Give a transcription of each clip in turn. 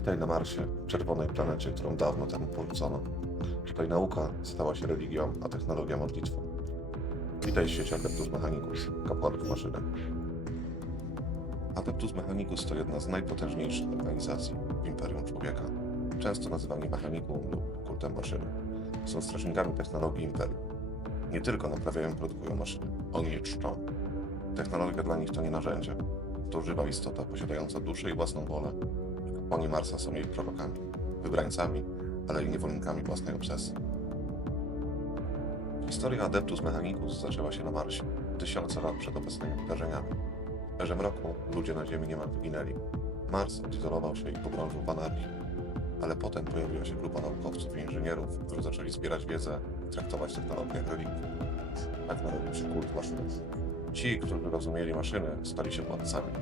Witaj na Marsie, czerwonej planecie, którą dawno temu porzucono. Tutaj nauka stała się religią, a technologia modlitwą. Witaj w świecie Adeptus Mechanicus, kapłanów maszyny. Adeptus Mechanicus to jedna z najpotężniejszych organizacji w Imperium Człowieka. Często nazywani mechanikum lub kultem maszyny. Są strażnikami technologii Imperium. Nie tylko naprawiają i produkują maszyny, oni je czczą. Technologia dla nich to nie narzędzie. To żywa istota posiadająca duszę i własną wolę. Oni Marsa są jej prorokami, wybrańcami, ale i niewolnikami własnej obsesji. Historia Adeptus Mechanicus zaczęła się na Marsie, tysiące lat przed obecnymi wydarzeniami. W erze mroku ludzie na Ziemi niemal wyginęli. Mars odizolował się i pogrążył w anarchii. Ale potem pojawiła się grupa naukowców i inżynierów, którzy zaczęli zbierać wiedzę i traktować technologię jak religię. Tak narodził się kult maszyny. Ci, którzy rozumieli maszyny, stali się władcami.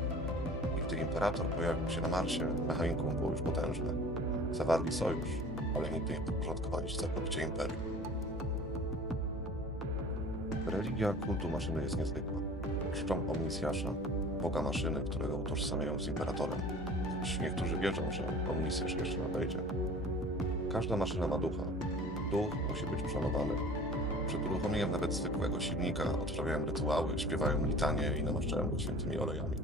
Gdy imperator pojawił się na Marsie, mechanikum było już potężne. Zawarli sojusz, ale nigdy nie podporządkowali się całkowicie imperium. Religia kultu maszyny jest niezwykła. Czczą Omnisjasza, boga maszyny, którego utożsamiają z imperatorem. Choć niektórzy wierzą, że Omnisjasz jeszcze nadejdzie. Każda maszyna ma ducha. Duch musi być uszanowany. Przed uruchomieniem nawet zwykłego silnika odprawiają rytuały, śpiewają litanie i namaszczają go świętymi olejami.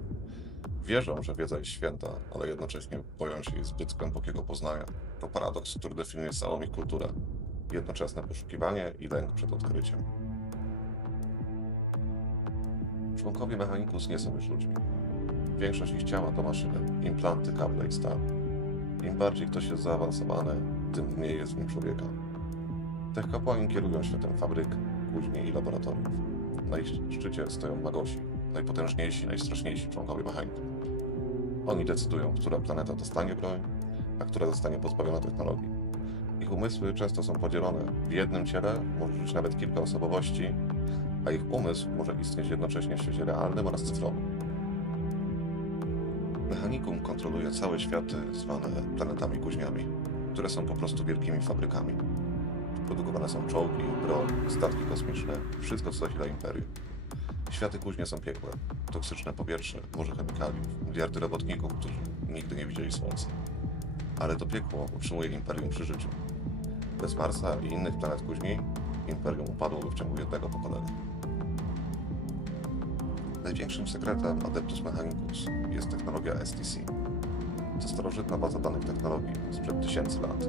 Wierzą, że wiedza jest święta, ale jednocześnie boją się jej zbyt głębokiego poznania. To paradoks, który definiuje całą ich kulturę. Jednoczesne poszukiwanie i lęk przed odkryciem. Członkowie Mechanicus nie są już ludźmi. Większość ich ciała to maszyny, implanty, kable i stal. Im bardziej ktoś jest zaawansowany, tym mniej jest w nim człowieka. Tech kapłani kierują światem fabryk, później i laboratoriów. Na ich szczycie stoją magosi, najpotężniejsi, najstraszniejsi członkowie Mechanikum. Oni decydują, która planeta dostanie broń, a która zostanie pozbawiona technologii. Ich umysły często są podzielone. W jednym ciele może żyć nawet kilka osobowości, a ich umysł może istnieć jednocześnie w świecie realnym oraz cyfrowym. Mechanikum kontroluje całe światy zwane planetami kuźniami, które są po prostu wielkimi fabrykami. Produkowane są czołgi, broń, statki kosmiczne, wszystko co zasila imperium. Światy kuźnie są piekłe, toksyczne powietrze, morze chemikaliów, miliardy robotników, którzy nigdy nie widzieli słońca. Ale to piekło utrzymuje imperium przy życiu. Bez Marsa i innych planet kuźni imperium upadłoby w ciągu jednego pokolenia. Największym sekretem Adeptus Mechanicus jest technologia STC. To starożytna baza danych technologii sprzed tysięcy lat,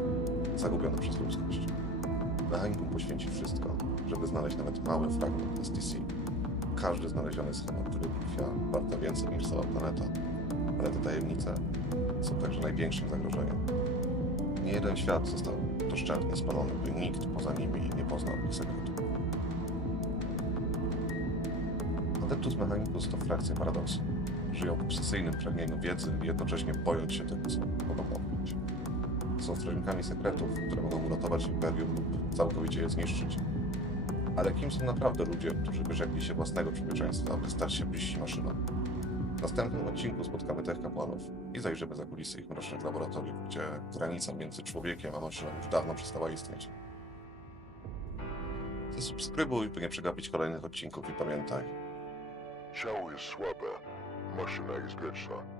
zagubiona przez ludzkość. Mechanicum poświęci wszystko, żeby znaleźć nawet mały fragment STC. Każdy znaleziony schemat hieroglifia warta więcej niż cała planeta, ale te tajemnice są także największym zagrożeniem. Nie jeden świat został doszczętnie spalony, by nikt poza nimi nie poznał ich sekretów. Adeptus Mechanicus to frakcja paradoksu. Żyją w obsesyjnym pragnieniu wiedzy i jednocześnie bojąc się tego, co mogą odkryć. Są strażnikami sekretów, które mogą uratować imperium lub całkowicie je zniszczyć. Ale kim są naprawdę ludzie, którzy wyrzekli się własnego człowieczeństwa, aby stać się bliżsi maszynom? W następnym odcinku spotkamy tych kapłanów i zajrzymy za kulisy ich mrocznych laboratoriów, gdzie granica między człowiekiem a maszyną już dawno przestała istnieć. Zasubskrybuj, by nie przegapić kolejnych odcinków i pamiętaj, Ciało jest słabe, maszyna jest wieczna.